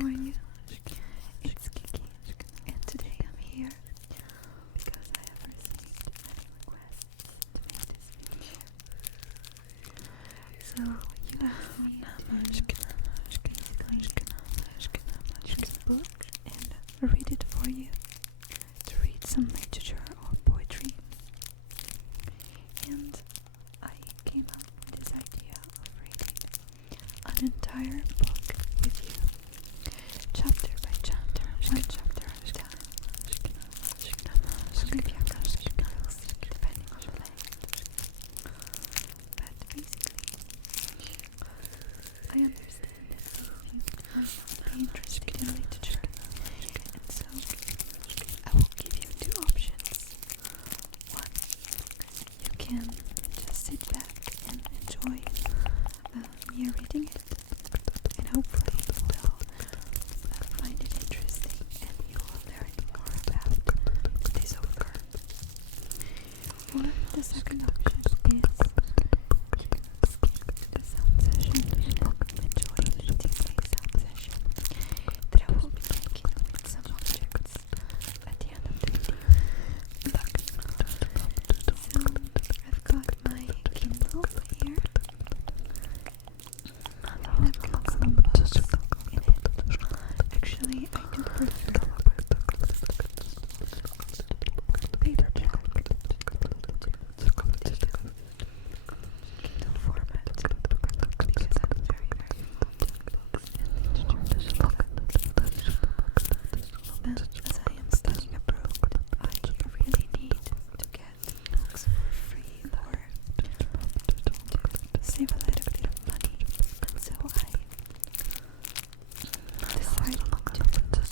how are you? It's Kiki, and today I'm here because I have received many requests to make this video. So you asked me to basically this book and read it for you, to read some literature or poetry. And I came up with this idea of reading an entire book with you, chapter by chapter, one chapter at a time. So maybe I'm gonna speak girls, depending on the length. But basically, I understand that some of you might not be interested in literature, and so I will give you two options. One, you can just sit back and enjoy me reading it, and hopefully you will find it interesting and you will learn more about this author. Or the second option is to skip to the sound session and enjoy the Tingly sound session that I will be making with some objects at the end of the video. So I've got my Kindle here, and I've got some books in it. Actually, I do prefer paperback to Kindle format because I'm very fond of literature. And as I am studying abroad, I really need to get books for free or to save a little bit of money. So I decided to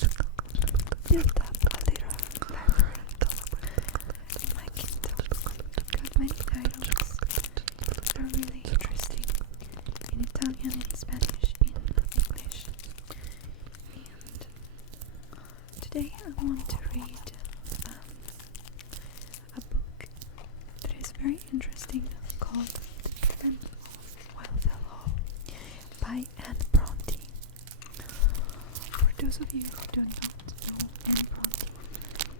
build up a little library in my Kindle. Got many titles that are really interesting in Italian, in Spanish, in English. And today I want to read a book that is very interesting called Tenant of Wildfell by Anne Brontë. For those of you who do not know Anne Brontë,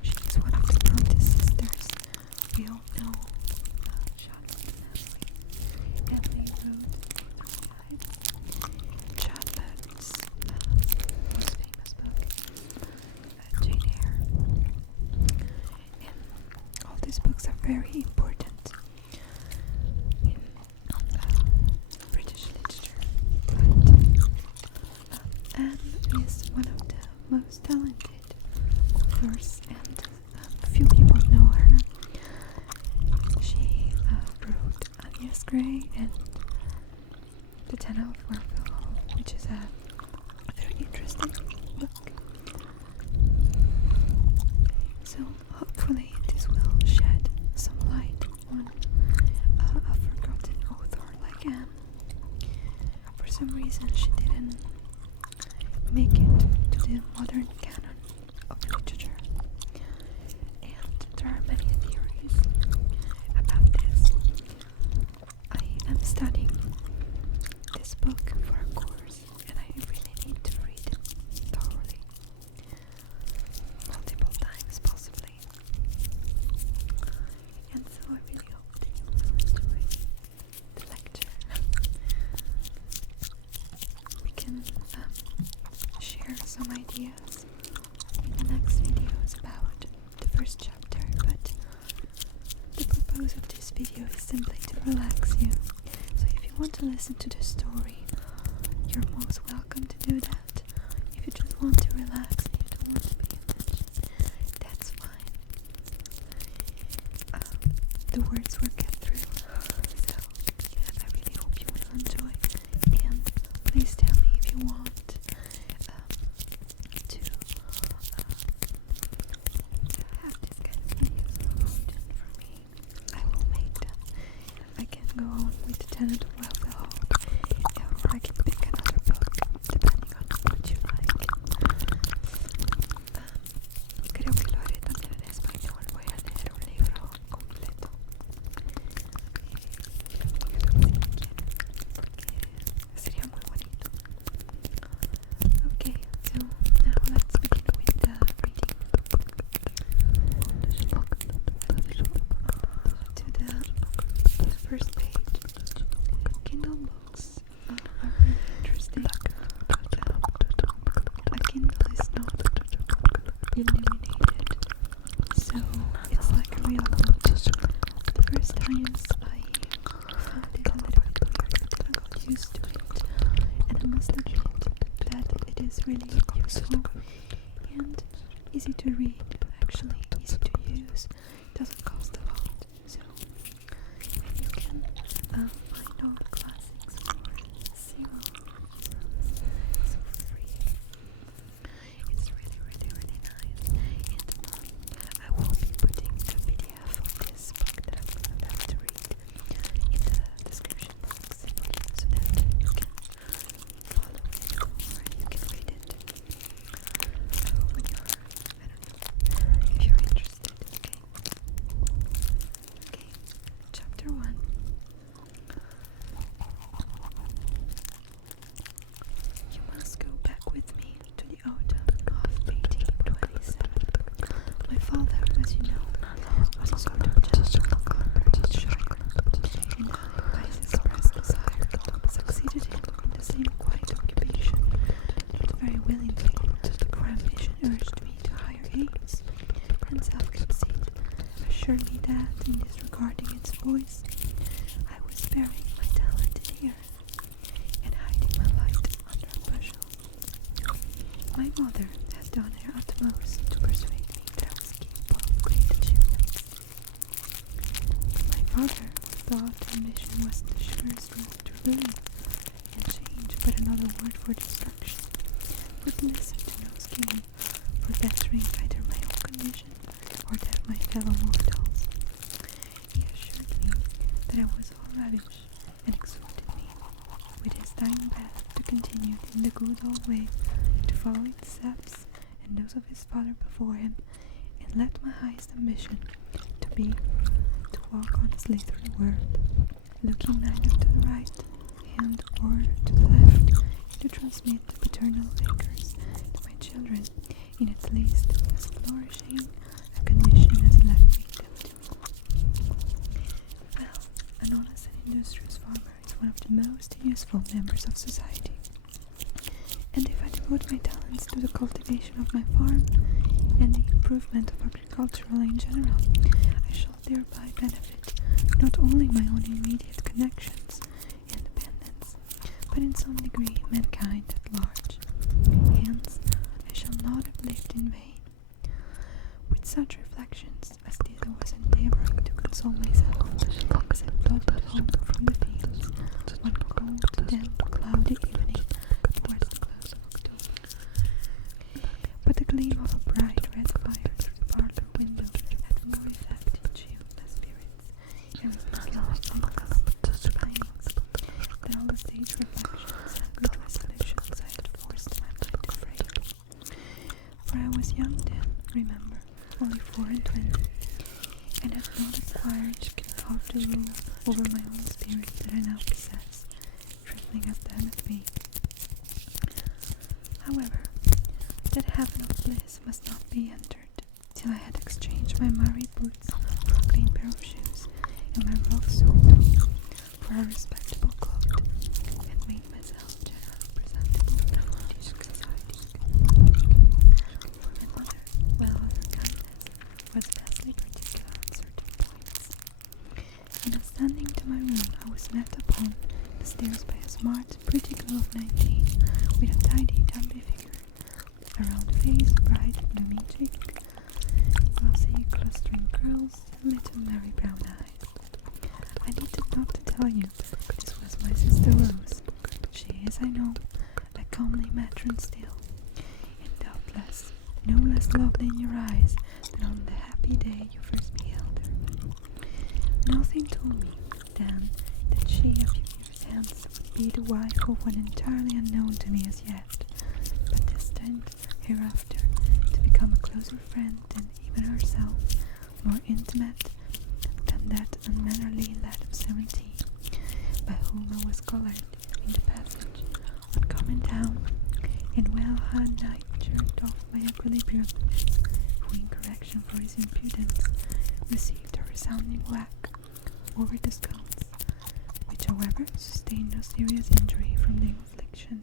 she is one of the Brontë sisters. We all know Charlotte and Emily wrote Charlotte's most famous book, Jane Eyre. And all these books are very important in British literature. But Anne is one of the most talented authors, and few people know her. She wrote Agnes Grey and The Tenant of Wildfell, which is a very interesting book. So hopefully this will shed some light on a forgotten author like Anne. For some reason she didn't make it to the modern canon of literature, and there are many theories about this. I am studying this book for a course, and I really need to read it thoroughly, multiple times possibly. And so I really hope that you will enjoy the lecture. We can share some ideas in the next videos about the first chapter, but the purpose of this video is simply to relax you. So if you want to listen to the story, you're most welcome to do that. If you just want to relax and you don't want to pay attention, that's fine. The words will get through. So I really hope you will enjoy, and please tell me if you want to have this kind of videos often for me. I will make them. I can go on with the Tenant of Wildfell, or I can pick another book depending on what you like. Creo que lo haré también en español. Voy a leer un libro completo. Porque sería muy bonito. Okay, so used to it, and I must admit that it is really useful and easy to read, actually easy to use, doesn't cost a lot, so and you can find all the classics for 0 so free. It's really nice, and I will be putting the PDF of this book that I'm about to read in the description box so that you can follow it or you can read it when you're, I don't know, if you're interested. Okay, chapter 1. You must go back with me to the autumn of 1827. My father, as you know, was a sort of gentleman, pretty sharp, and I, by his express desire, succeeded him in the same quiet occupation, not very willingly, for ambition urged me to higher aims, and self-conceit assured me that, in disregarding its voice, I was burying my talent in the earth, and hiding my light under a bushel. My mother has done her utmost to persuade me that I was capable of great achievements. My father thought ambition was the surest road to ruin, and change but another word for destruction, would listen to no scheme for bettering either my own condition or that of my fellow mortals. He assured me that I was all rubbish, and exhorted me, with his dying breath, to continue in the good old way, to follow its steps and those of his father before him, and let my highest ambition to be to walk honestly through the world, looking neither to the right hand or to the left, and to transmit the paternal acres to my children in at least as flourishing a condition as he left me them to. Well, an honest and industrious farmer is one of the most useful members of society, and if I devote my talents to the cultivation of my farm and the improvement of agricultural in general, I shall thereby benefit not only my own immediate connections and dependents, but in some degree mankind at large. Hence, I shall not have lived in vain. With such reflections as these I was endeavouring to console myself as I plodded home from the fields one cold, damp, cloudy evening towards the close of October. But the gleam of a bright red fire through the parlour window had more effect in chilling my spirits and removed pinings than all the sage reflections and good resolutions I had forced my mind to frame. For I was young then, remember, only 24, and had not acquired half the rule over my own spirit that I now possess, trembling at the hand of me. However, that heaven of bliss must not be entered till I had exchanged my married boots for a clean pair of shoes, and my rough suit for a respectable coat, and made myself generally presentable in British society. For my mother, well as her kindness, was vastly particular on certain points. In ascending to my room, I was met upon the stairs by a smart, pretty girl of 19, with a tidy, dumpy figure, a round face, bright, blooming cheek, glossy, clustering curls, and little merry brown eyes. I needed not to tell you this was my sister Rose. She is, I know, a comely matron still, and doubtless no less lovely in your eyes than on the happy day you first beheld her. Nothing told me then that she, a few years hence, would be the wife of one entirely unknown to me as yet, but destined hereafter to become a closer friend than even herself, more intimate than that unmannerly lad of 17, by whom I was collared in the passage on coming down, and well had I jerked off my equilibrium, who in correction for his impudence received a resounding whack over the scones, which however sustained no serious injury from the infliction.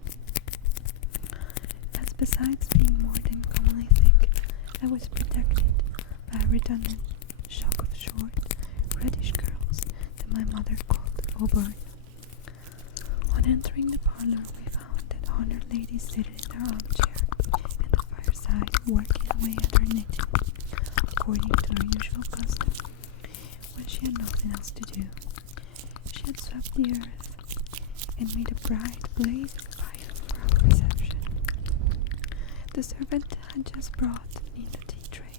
As besides being more than commonly thick, I was protected by a redundant shock of short, reddish curls that my mother called auburn. On On entering the parlour, we found that honored lady seated in her armchair at the fireside, working away at her knitting, according to her usual custom. When she had nothing else to do, she had swept the earth and made a bright blazing fire for our reception. The servant had just brought in the tea tray,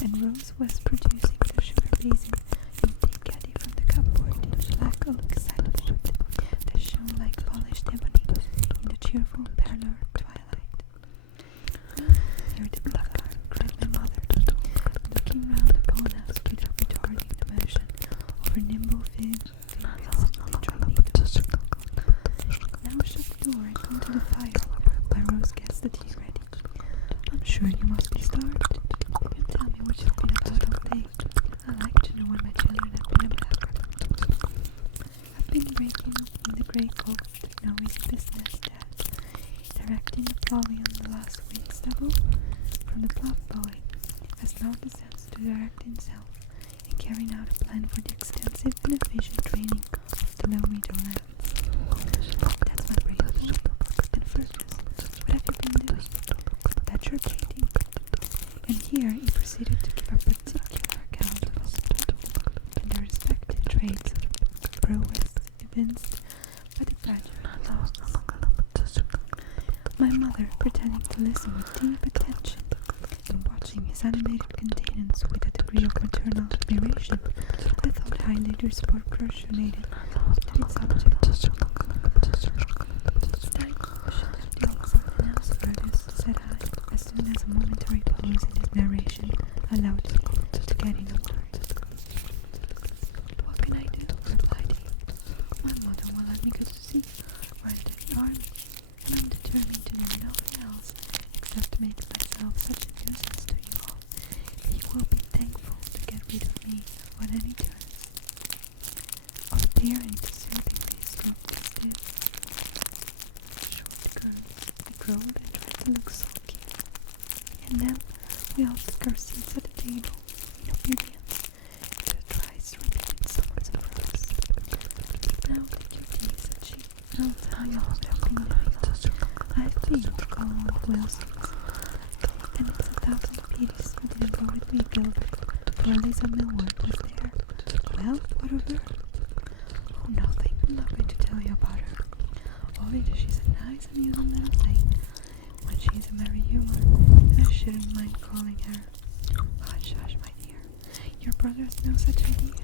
and Rose was producing the sugar basin and tea caddy from the cupboard in shellac-oak sideboard that shone like polished ebony in the cheerful parlour twilight. "You're the blackguard," cried my mother, looking round upon us without retarding the motion of her nimble fingers and glittering needles. "Now shut the door and come to the fire while Rose gets the tea ready. I'm sure you must be starved. Tell me what you've been about all day. I like to know what my children have been about." "I've been breaking in the grey coat, no easy business, Dad. Directing the ploughing on the last week's stubble from the plough boy has now the sense to direct himself in carrying out a plan for the extensive and efficient training of the low middle lands. That's my brave boy. And Fergus, what have you been doing?" "That's your cheating." And here he proceeded to give a particular account of the respective traits of prowess evinced by the graduate class. My mother, pretending to listen with deep attention and watching his animated countenance with a degree of maternal admiration I thought highly disproportionated to its object. "It's time you should have doing something else, Fergus," said I, as soon as a momentary pause in his narration allowed me to get in a word. "What can I do?" replied he. "My mother won't let me go to sea or enter the army, and I'm determined to do nothing else except to make myself such a nuisance to you all that you will be thankful to get rid of me on any terms." Appearing to soothingly stroke his stiff, short curls, he growled and tried to look sulky. And then we all took our seats at the table in obedience to a thrice repeated summons of Rose. "Now get your tea," said she, "and I'll tell you what I've been doing. I've been calling on Wilson's, and it's 1,000 pities you didn't go with me, Gilbert, for Eliza Millward was there." "Well, what of her?" "Oh, nothing. I'm not going to tell you about her. Only that she's a nice, amusing little thing when she's a merry humour, and I shouldn't mind calling her." "Hush, hush, my dear. Your brother has no such idea,"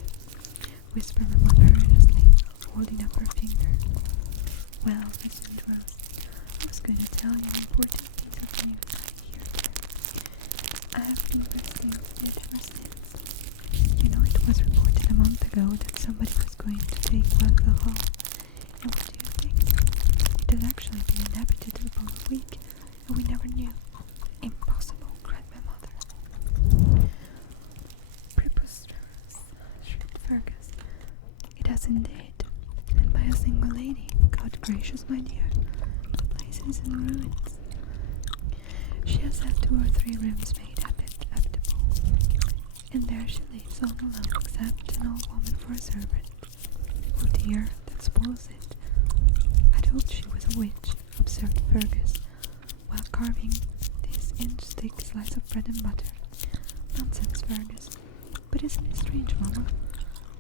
whispered my mother earnestly, holding up her finger. "Well," resumed Rose, "I was going to tell you an important piece of news here. I have been resting in bed ever since. You know, it was reported a month ago that somebody was going to take Wildfell Hall. And what do you think? It has actually been inhabited about a week, and we never knew." "Impossible," cried my mother. "Preposterous," shrieked Fergus. "It has indeed, and by a single lady. God gracious, my dear, the place is in ruins. She has had 2 or 3 rooms made habitable, and there she lives all alone except an old woman for a servant. Oh dear, that spoils it. I'd hoped she was a witch," observed Fergus, while carving this inch-thick slice of bread and butter. "Nonsense, Fergus. But isn't it strange, Mama?"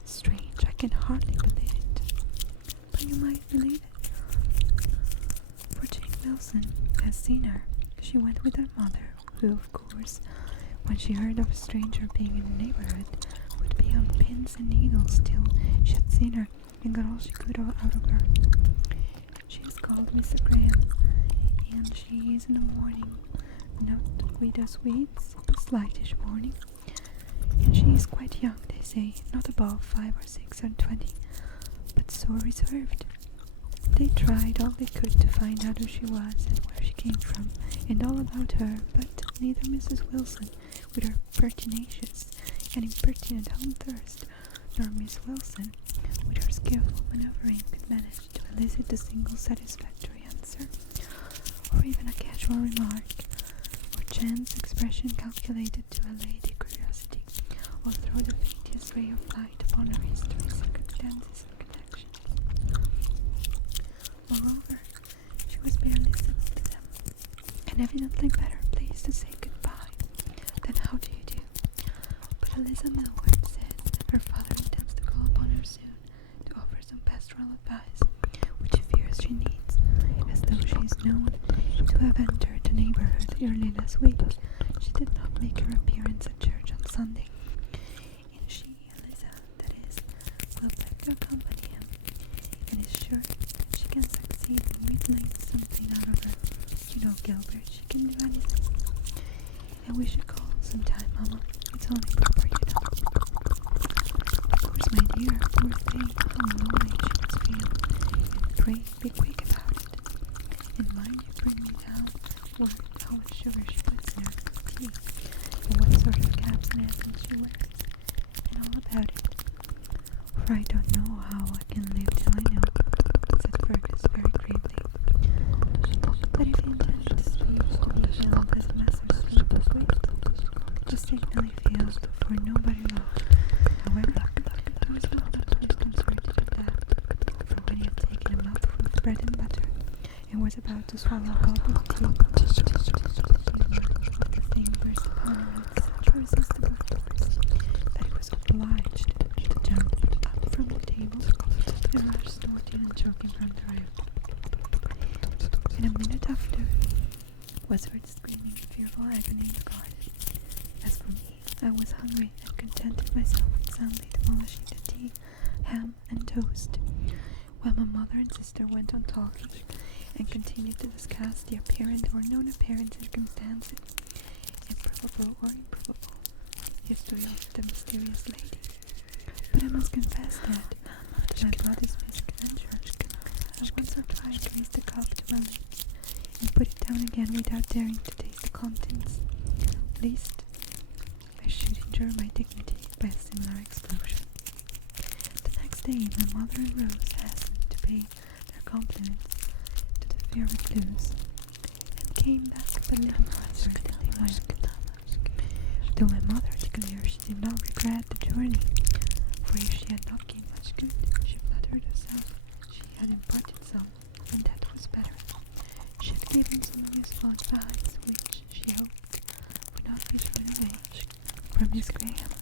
"Strange? I can hardly believe it." "But you might believe it. For Jane Wilson has seen her. She went with her mother, who, of course, when she heard of a stranger being in the neighbourhood, would be on pins and needles till she had seen her and got all she could out of her. She is called Mrs. Graham, and she is in the morning, not with us Swedes, a slightish morning, and she is quite young, they say, not above 5 or 6 and 20, but so reserved. They tried all they could to find out who she was and where she came from, and all about her, but neither Mrs. Wilson, with her pertinacious and impertinent home thirst, nor Miss Wilson, with her skillful manoeuvring, could manage to elicit a single satisfactory answer, or even a casual remark, or chance expression calculated to allay their curiosity, or throw the faintest ray of light upon her history, circumstances, and connections. Moreover, she was barely civil to them, and evidently better pleased to say goodbye than how do you do. But Eliza Millward says her father intends to call upon her soon to offer some pastoral advice, which she fears she needs, as though she is known to have entered the neighborhood early last week. She did not make her appearance at church on Sunday, and she, Eliza, that is, will beg to accompany him, and is sure she can succeed in wheedling something out of her. You know, Gilbert, she can do anything. And we should call sometime, Mama. It's only proper, you know. Of course, my dear, poor thing, how lonely she must feel. And pray, be quick about it. And mind you bring me down word how much sugar she puts in her tea, and what sort of caps and essence she wears, and all about it. For I don't know how I can live till I know, said Fergus very gravely. But if you intend to speak to be held as a master's stroke of wit, just signally failed, for nobody laughed. However, I was not much disconcerted at that, for when he had taken a mouthful of bread and butter, and was about to swallow a gulp of tea, the thing burst upon him with such irresistible force that he was obliged to jump up from the table and rush snorting and choking from the room. And a minute after was heard screaming in fearful agony in the garden. As for me, I was hungry and contented myself with soundly demolishing the tea, ham, and toast, while my mother and sister went on talking and continued to discuss the apparent or non-apparent circumstances, improbable or improbable, history of the mysterious lady. But I must confess that, to my brother's misadventure, I once or twice raised the cup to my lips and put it down again without daring to taste the contents, lest I should injure my dignity by a similar explosion. The next day, my mother and Rose hastened to pay their compliments to the fair recluse, and came back but little wiser than they went. Though my mother declared she did not regret the journey, for if she had not gained much good, she flattered herself she had imparted some, and that was better. She had given some useful advice, which she hoped would not be thrown away from Miss Graham,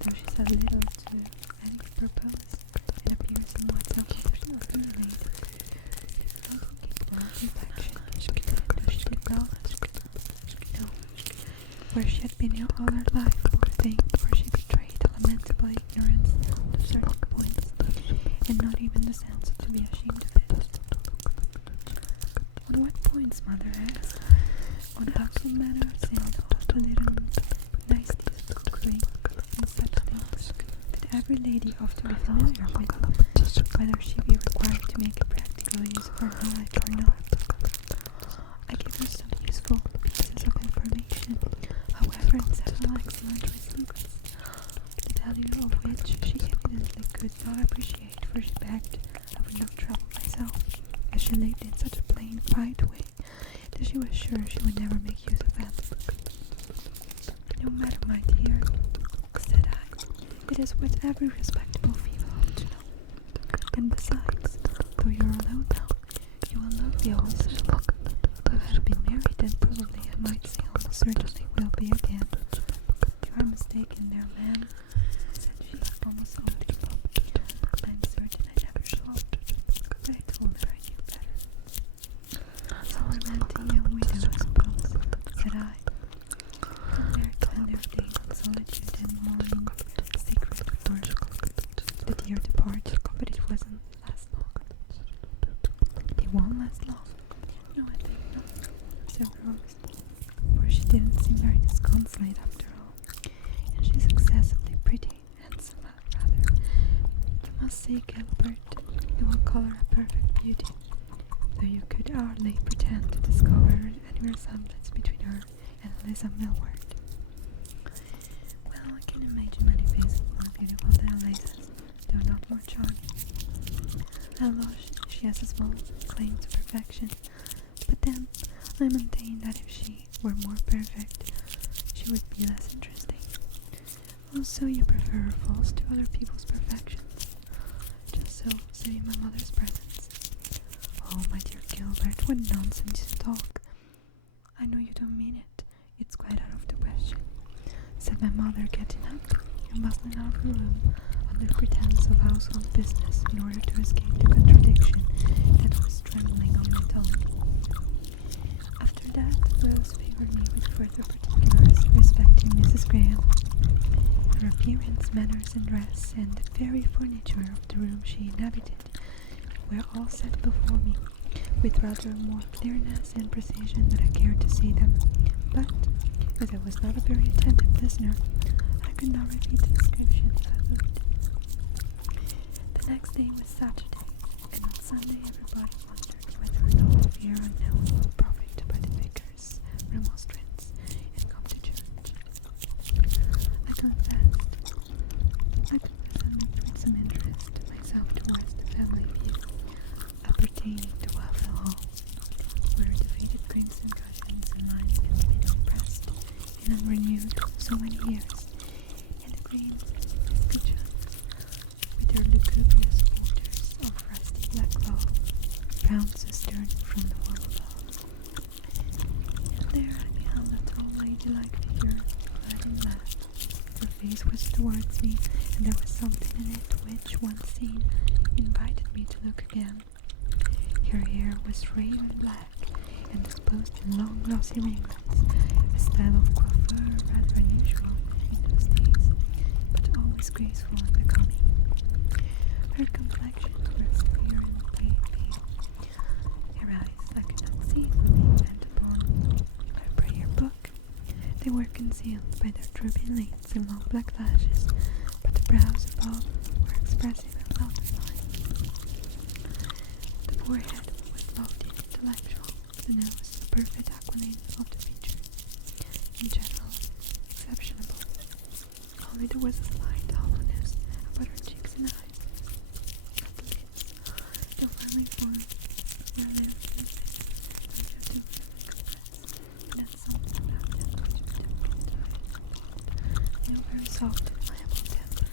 though she said little to any purpose, and appeared somewhat self-opinionated. Capable of reflection, though she did not know where she had been all her life, poor thing, for she betrayed a lamentable ignorance to certain points, and not even the sense to be ashamed of it. On what points, mother asked? On household matters and the little niceties of cookery and such things that every lady ought to be familiar with, whether she be required to make a practical use of her knowledge or not. I gave her some useful pieces of information, however, in several excellent receipts, the value of which she evidently could not appreciate, for she begged I would not trouble myself, as she lived in such a plain, quiet way that she was sure she would never make use of them. No matter, my dear, said I, it is what every respectable female ought to know. And besides, though you're alone now, you will love me also. You have been married, and probably I might say almost certainly will be again. You are mistaken there, ma'am, said she, almost softly. I'm certain I never shall, but I told her I knew better. Some romantic young widow, I suppose, said I. Compared to their days in solitude and mourning, secret before the dear depart, but it wasn't last long. It won't last long. No, I think not, said Rose, for she didn't seem very disconsolate after all, and she's excessively pretty, handsome rather. I must say, Gilbert, you will call her a perfect beauty, though you could hardly pretend to discover any resemblance between her and Eliza Millward. Well, I can imagine many faces more beautiful than Eliza's, though not more charming. Although she has a small claim to perfection, but then I maintain that if she were more perfect, she would be less interesting. Also, you prefer her faults to other people's perfections. Just so, say, in my mother's presence, Gilbert, what nonsense you talk. I know you don't mean it. It's quite out of the question, said my mother, getting up and bustling out of the room under pretense of household business in order to escape the contradiction that was trembling on my tongue. After that, Rose favored me with further particulars respecting Mrs. Graham. Her appearance, manners, and dress, and the very furniture of the room she inhabited were all set before me, with rather more clearness and precision than I cared to see them. But, as I was not a very attentive listener, I could not repeat the description if I would. The next day was Saturday, and on Sunday everybody wondered whether or not the fear unknown would profit by the vicar's remonstrance and come to church. I confessed with some interest myself towards the family view appertaining to Wildfell Hall, where the faded crimson cushions and lines had been pressed and unrenewed so many years, and the green escutcheons with their lugubrious odors of rusty black cloth, brown cistern from the wall above. And there I beheld a tall ladylike figure clad in black. Her face was towards me, and there was something in it which, once seen, invited me to look again. Her hair was raven black, and disposed in long glossy ringlets, a style of coiffure rather unusual in those days, but always graceful and becoming. Her complexion was clear and pale. Her eyes I could not see, being bent upon her prayer book. They were concealed by their drooping lids and long black lashes, but the brows above were expressive and well-defined. The forehead was lofty and intellectual, the nose a perfect acquaintance of the features, in general exceptionable. Only there was a slight hollowness about her cheeks and eyes. At the lips, the firmly formed, were lips and lips, which are too express, and had something about them which made them feel very soft and pliable temper.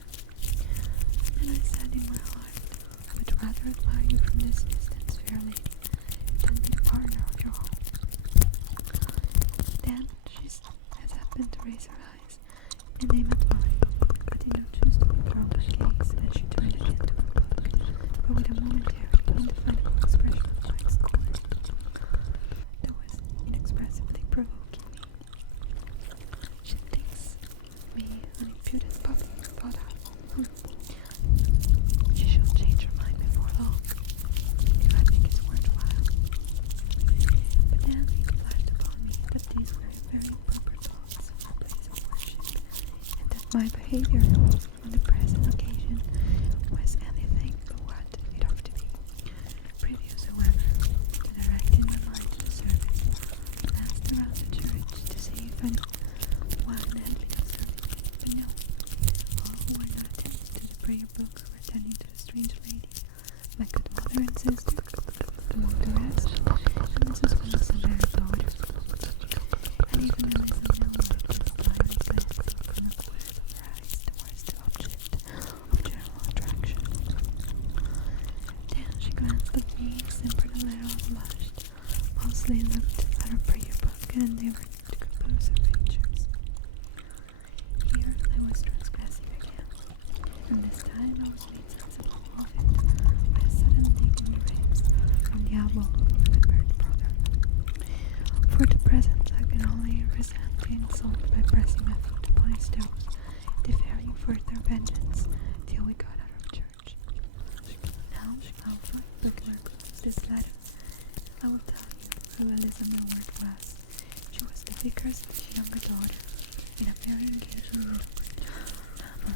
And I said in my heart, I would rather admire you from this distance, fair lady, than be a partner of your home. Then she has happened to raise her eyes, and aim at mine. I did not choose to withdraw my gaze, and she turned again to her book, but with a momentary, indefinable expression of quiet scorn that was inexpressibly provoking me. She thinks me an impudent potter. She shall change her mind before long, if I think it's worthwhile. But then it flashed upon me that these were very proper thoughts of a place of worship, and that my behaviour on the present occasion was anything but what it ought to be. Previous, however, to directing my mind to the service, I glanced around the church to see if anyone had been observing me, but no. All who were not attending to the prayer books were attending to the strange lady, my good mother and sister, among the rest, and Mrs. Wilson, their daughter, and even Eliza Milner, lying in bed, from the corners of her eyes towards the object of general attraction. Then she glanced at me, simpered a little, and blushed, mostly looked at her prayer book and endeavoured to compose her features. Here I was transgressing again, and this time I was made sensible of it by a sudden dig in the ribs from the elbow of my bird brother. For the present I can only resent the insult by pressing my foot upon his toes, deferring further vengeance till we got out of church. Now, Alfred, before I close this letter, I will tell you who Eliza Milner was. She was the vicar's younger daughter, in a very engaging room. I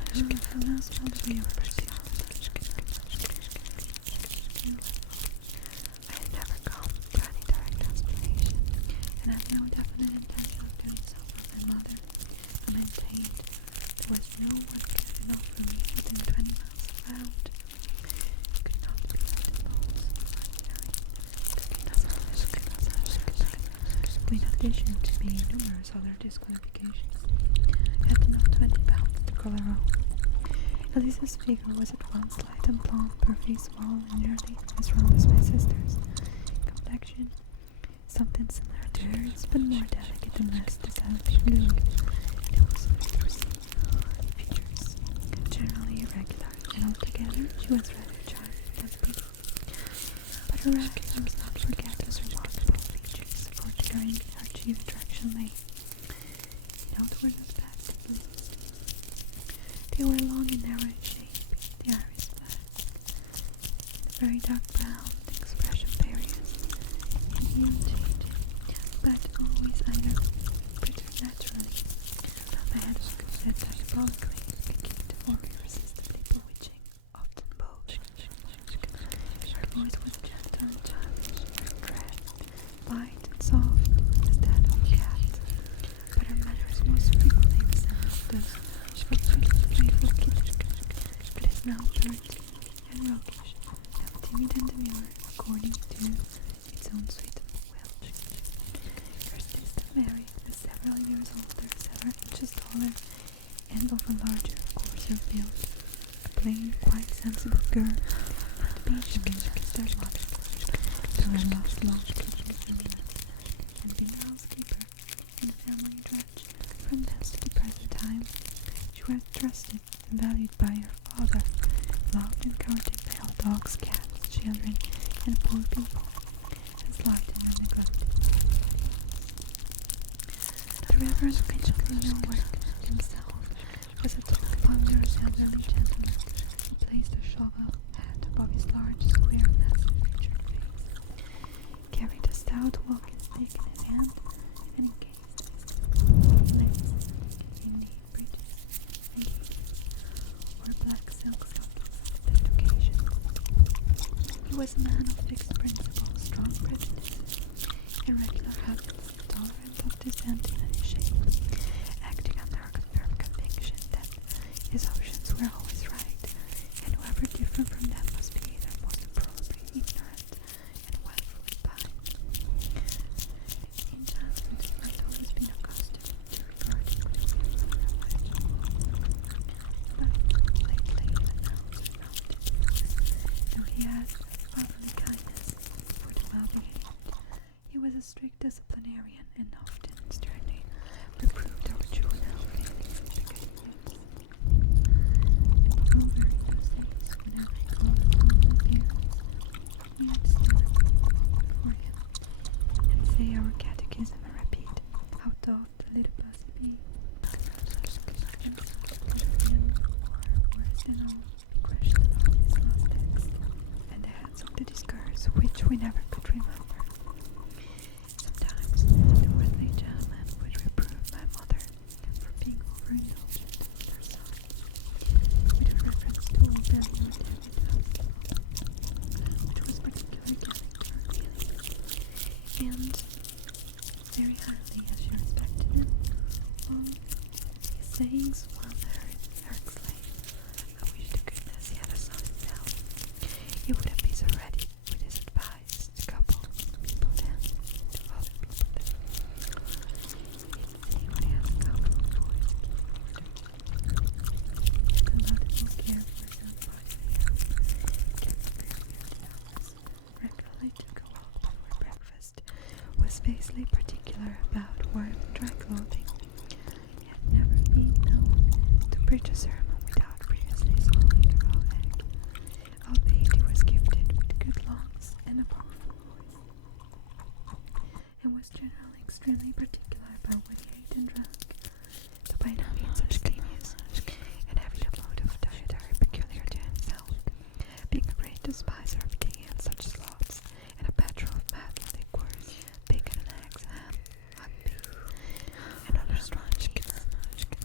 had never come to any direct explanation, and I had no definite intention of doing so for my mother. I maintained there was no one good enough for me within 20 miles around. It could not be in addition to being numerous other disqualifications, I had not 20 pounds to go around. Eliza's figure was at once light and blonde, her face small and nearly as round as my sister's, complexion, something similar to hers, but more delicate and less developing blue. It also figures, generally irregular, and altogether she was rather charming and pretty. But her eyes must not forget those remarkable features, ordinary her chief attraction lay in outward aspect at least. They were long and narrow in shape, the iris black, and very dark brown, the expression various, and the unchanging, but always either pretty naturally, from the head of said diabolically, beginning to form irresistibly bewitching, often bold. Her voice was gentle and childish, her tread light and soft as that of a cat, but her manners most frequently resembled those of a pretty playful kitten. It is now pert and roguish, now timid and demure, according to its own sweet will. Her sister Mary is several years older, several inches taller, and of a larger, coarser build. A plain, quite sensible girl, not being as their mother, so her lost long and Binaural keeper in the family drudge. From thence to the present time, she was trusted and valued by her father, loved and courted by all dogs, cats, children, and poor people, and slighted and neglected. The Reverend Crinkling&Chewing himself was a tall, ponderous, elderly gentleman who placed a shovel hat above his large, square, massive-featured face, carried a stout walking stick in his hand, and encased his legs in knee breeches and gaiters, or black silk sandals on that occasion. He was a man of fixed principles, strong prejudices, irregular habits, tolerant of dissent in any shape, acting under a firm conviction that his options were always right, and whoever different from them must be either most probably ignorant and willfully blind. In childhood, he had always been accustomed to regard him with favor and but lately even now surrounded, though he had fatherly kindness for the well-behaved. He was a strict disciplinarian and often sternly reproved our juvenile failings and behaviors. It grew very facetious whenever he called upon the parents. We had to stand before him and say our catechism and repeat, "How doth the little pussy be?" And him, or worse than all, be questioned about his love text and the heads of the discourse, which we never could remember. Sometimes the worthy gentleman would reprove my mother for being overindulgent with her son, with a reference to old Belly or David, which was particularly giving to her feelings, and very highly as she respected him. All his sayings won her exclaim, "I wish to goodness he had a son himself. He would have been so ready with his advice to couple people then, to other people then. See what he has in common with boys and keep conductible care for his own body and health, kept very good hours, regularly to go out before breakfast, was basely particular about warm, dry clothing. He had never been known to preach a sermon without previously swallowing a raw egg, albeit he was gifted with good lungs and a powerful voice, and was generally extremely particular about what he ate and drank, though by no means abstemious, and having a mode of dietary peculiar to himself, being a great despiser of tea and such slops, and a patron of mad liquors, bacon and eggs, ham, hot beef, and other strong meats,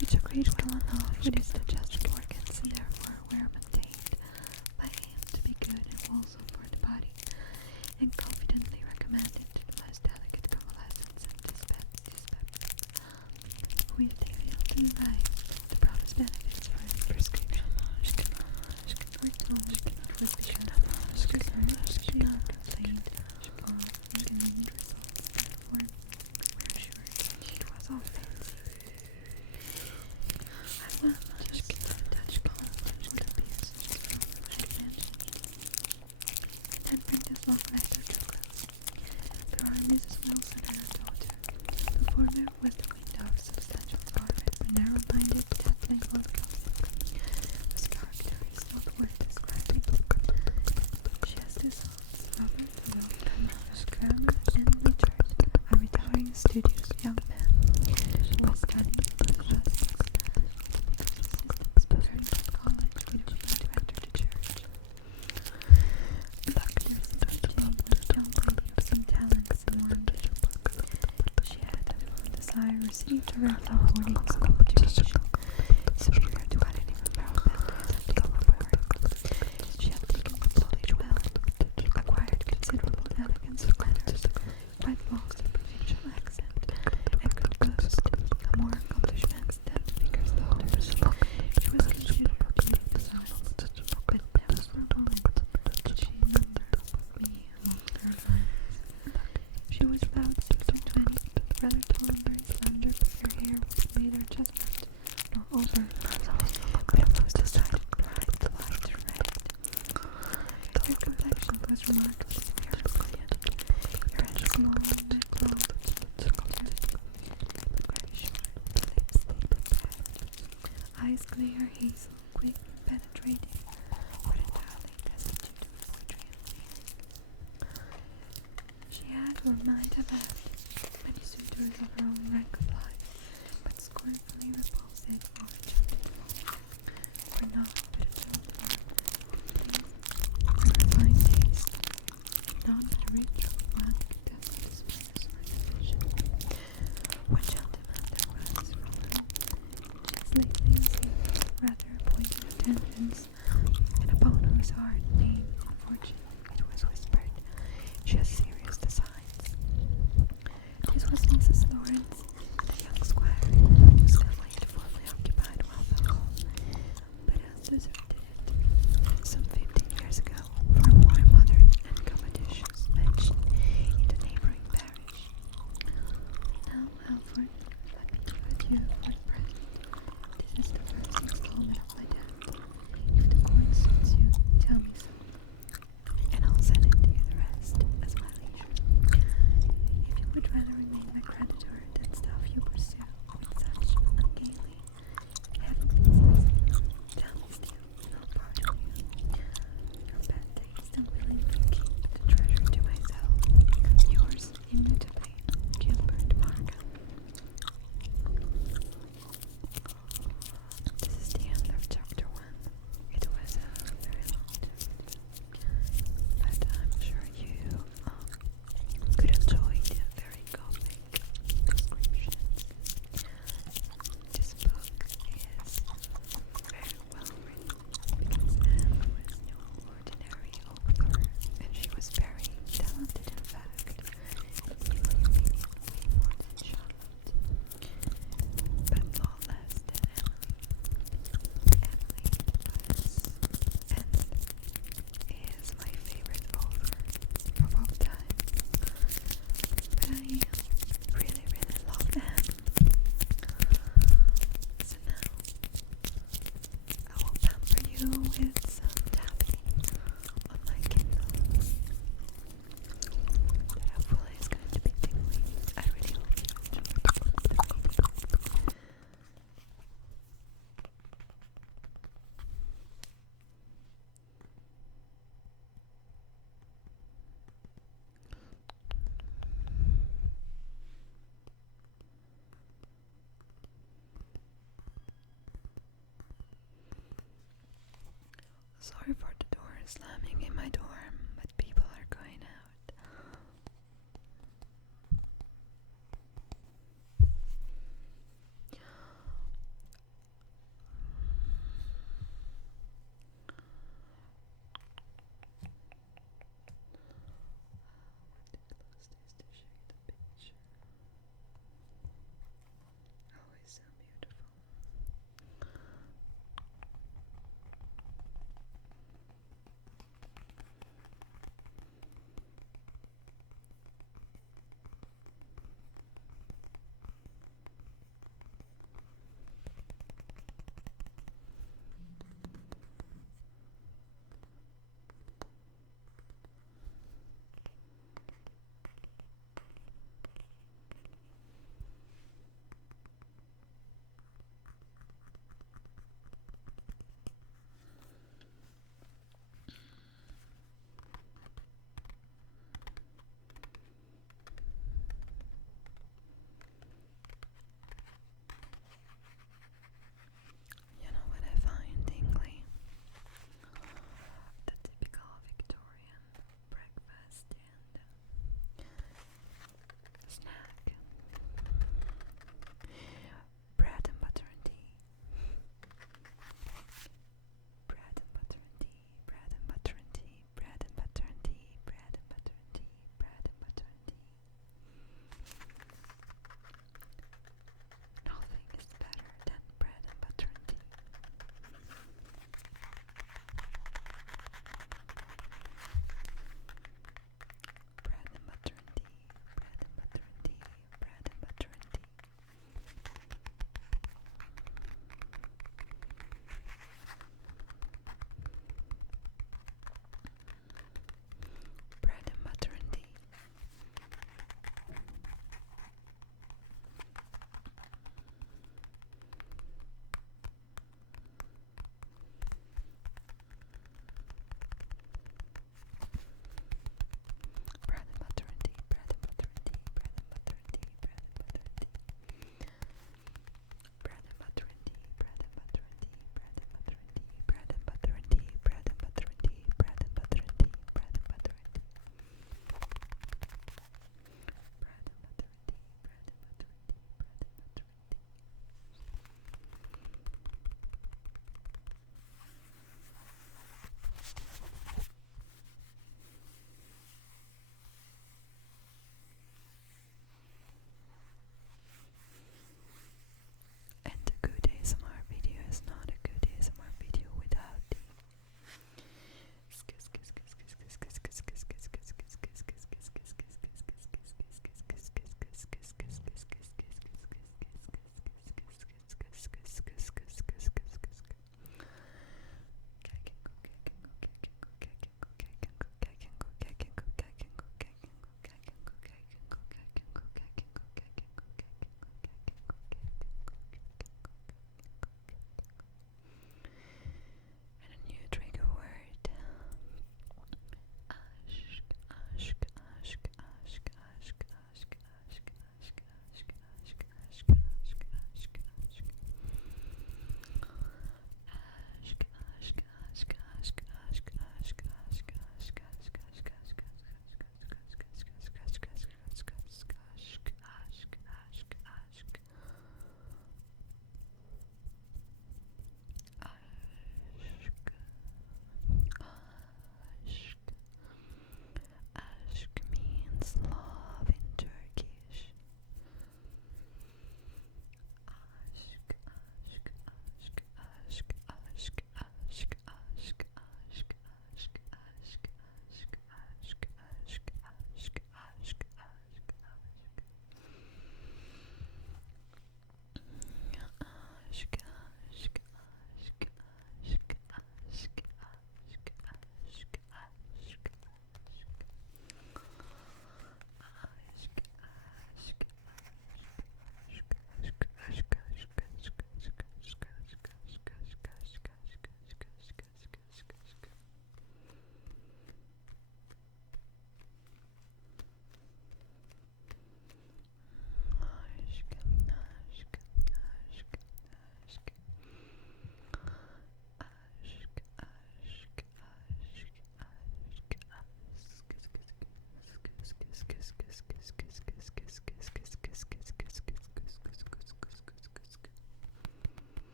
which agreed well enough with his digestive organs, and therefore were maintained by him to be good and wholesome for the body, and confidently recommended to the most delicate convalescents and dyspeptics, who if they fail to derive the promised benefits for his prescription, were told it was because they were complained of inconvenient results, therefore were assured it was all fancy. I will just touch upon what appears such strong recommendation, and then bring this long letter to a close. Mrs. Wilson and her daughter. The former was the widow of a substantial farmer, a narrow-minded, tattling old gossip, whose character is not worth describing. She has two sons, Robert, who wrote Penrose grammar, and Richard, a retiring studious young man, who was studying philosophy, preparing for college, and about to enter the church. Luckily, Jane was a young lady of some talents and more ambition. She had, upon desire, received a regular boarding school education, superior to what any Monroe had attempted before. She had taken the college well, acquired considerable elegance of manners, quite lost her provincial accent, and could boast of more accomplishments than Vicar's daughters. She was considered a beauty besides, but never for a moment did she number me among her admirers. She was about 6'20", rather tall and very slender, but her hair was neither chestnut nor auburn, but a most decided bright light red. Her complexion was remarkably fair and brilliant. Her head small and neck-long, very short, lips deep and red, eyes clear, hazel, quick, penetrating, but entirely destitute of poetry and feeling. She had, or might have had, many suitors of her own rank of life, but scornfully repulsive or rejectable, were not but a gentleman, her refined taste, not but a rich one contested his manners or ambition. One gentleman there was from whom she has lately received rather pointed attentions, and upon whose heart, name, and fortune it was whispered she has serious designs. This was Mrs. Lawrence, and the young squire, whose family had formerly occupied Wildfell Hall, but has deserted it some 15 years ago for a more modern and commodious mansion in the neighbouring parish. Now, Alfred, let me give adieu for the present. This is the first installment of my debt. If the coin suits you, tell me so, and I'll send it to you the rest as my leisure. If you would rather remain my creditor than stuff you pursue with such ungainly heaviness, tell me still, and I'll pardon you. Your bad taste and willing to keep the treasure to myself. Yours immutably, Gilbert Markham. This is the end of chapter 1. It was a very long text, but I'm sure you could enjoy the very gothic descriptions. This book is very well written because Anne was no ordinary author, and she was very talented in fact, even meaning more than Charlotte, but not less than Emily. Emily was and is my favorite author of all time, but I really, really love Anne. So now I will pamper you with some tapping on my Kindle that hopefully is going to be tingly. I really hope you enjoy the reading. Sorry for the door slamming in my dorm.